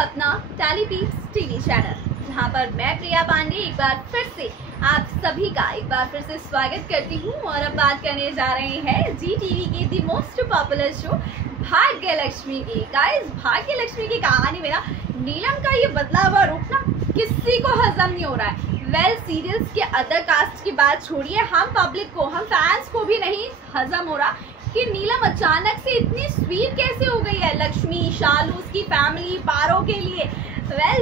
अपना Telepeeps TV channel, जहां पर मैं प्रिया पांडे एक बार फिर से आप सभी का एक बार फिर से स्वागत करती हूं। और अब बात करने जा रहे हैं जी टीवी के दी मोस्ट पॉपुलर शो भाग्य लक्ष्मी की। गाइस, भाग्य लक्ष्मी की कहानी में ना नीलम का ये बदला हुआ रूप ना किसी को हजम नहीं हो रहा है। सीरियल्स के अदर कास्ट की बात छोड़िए, हम पब्लिक को, हम फैंस को भी नहीं हजम हो रहा कि नीलम अचानक से इतनी स्वीट कैसे हो गई है लक्ष्मी, शालू, उसकी फैमिली, पारो के लिए।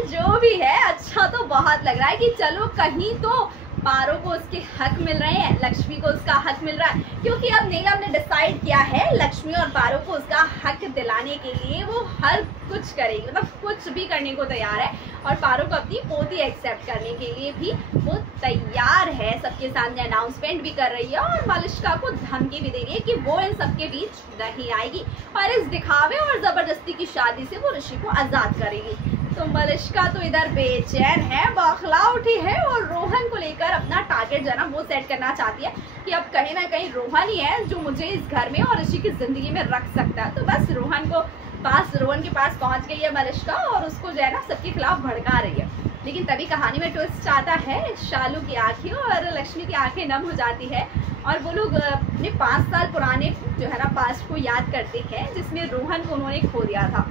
जो भी है, अच्छा तो बहुत लग रहा है कि चलो कहीं तो पारो को उसके हक मिल रहे हैं, लक्ष्मी को उसका हक मिल रहा है, क्योंकि अब नीलम ने डिसाइड किया है लक्ष्मी और पारो को उसका हक दिलाने के लिए वो हर कुछ करेगी, मतलब कुछ भी करने को तैयार है। और पारो को अपनी पोती एक्सेप्ट करने के लिए भी वो तैयार है, सबके सामने अनाउंसमेंट भी कर रही है और मलिष्का को धमकी भी दे रही है कि वो इन सबके बीच नहीं आएगी और इस दिखावे और जबरदस्ती की शादी से वो ऋषि को आजाद करेगी। तो मलिष्का तो इधर बेचैन है, बौखला उठी है और रोहन को लेकर अपना टारगेट जो है ना वो सेट करना चाहती है कि अब कहीं ना कहीं रोहन ही है जो मुझे इस घर में और ऋषि की जिंदगी में रख सकता है। तो बस रोहन के पास पहुंच गई है मलिष्का और उसको जो है ना सबके खिलाफ भड़का रही है। लेकिन तभी कहानी में ट्विस्ट आता है, शालू की आंखें और लक्ष्मी की आंखें नम हो जाती है और वो लोग अपने 5 साल पुराने जो है ना पास्ट को याद करते हैं जिसमें रोहन को उन्होंने खो दिया था।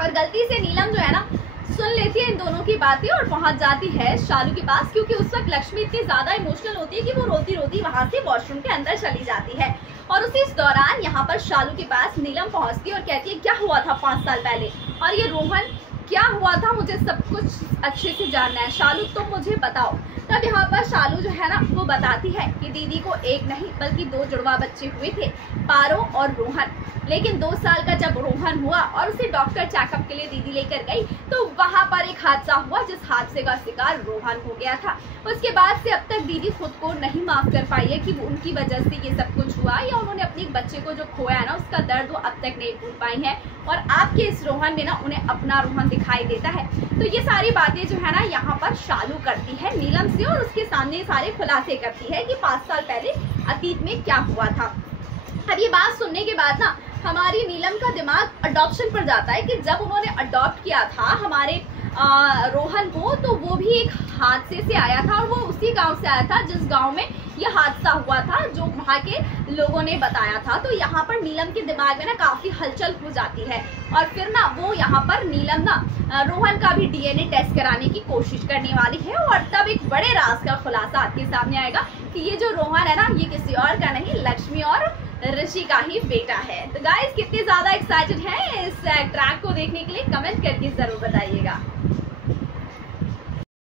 और गलती से नीलम जो है ना सुन लेती है इन दोनों की बातें और पहुंच जाती है शालू के पास, क्योंकि उस वक्त लक्ष्मी इतनी ज्यादा इमोशनल होती है कि वो रोती रोती वहां से वॉशरूम के अंदर चली जाती है। और उसी इस दौरान यहाँ पर शालू के पास नीलम पहुंचती है और कहती है क्या हुआ था 5 साल पहले, और ये रोहन क्या हुआ था, मुझे सब कुछ अच्छे से जानना है, शालू तुम मुझे बताओ। तब यहाँ पर शालू जो है ना वो बताती है कि दीदी को एक नहीं बल्कि 2 जुड़वा बच्चे हुए थे, पारो और रोहन। लेकिन 2 साल का जब रोहन हुआ और उसे डॉक्टर चेकअप के लिए दीदी लेकर गई तो वहां पर एक हादसा हुआ जिस हादसे का शिकार रोहन हो गया था। उसके बाद से अब तक दीदी खुद को नहीं माफ कर पाई है कि उनकी वजह से ये सब कुछ हुआ, या उन्होंने अपने बच्चे को जो खोया है ना उसका दर्द वो अब तक नहीं भूल पाई है। और आपके इस रोहन में ना उन्हें अपना रोहन दिखाई देता है। तो ये सारी बातें जो है ना यहाँ पर शालू करती है नीलम से और उसके सामने सारे खुलासे करती है कि 5 साल पहले अतीत में क्या हुआ था। अब ये बात सुनने के बाद ना हमारी नीलम का दिमाग अडॉप्शन पर जाता है कि जब उन्होंने अडॉप्ट किया था हमारे रोहन को तो वो भी एक हादसे से आया था और वो उसी गांव से आया था जिस गांव में ये हादसा हुआ था, जो वहाँ के लोगों ने बताया था। तो यहाँ पर नीलम के दिमाग में ना काफी हलचल हो जाती है और फिर ना वो यहाँ पर नीलम ना रोहन का भी डीएनए टेस्ट कराने की कोशिश करने वाली है। और तब एक बड़े राज का खुलासा आपके सामने आएगा कि ये जो रोहन है ना ये किसी और का नहीं, लक्ष्मी और ऋषि का ही बेटा है। तो गाइस, कितने ज्यादा एक्साइटेड हैं इस ट्रैक को देखने के लिए, कमेंट करके जरूर बताइएगा।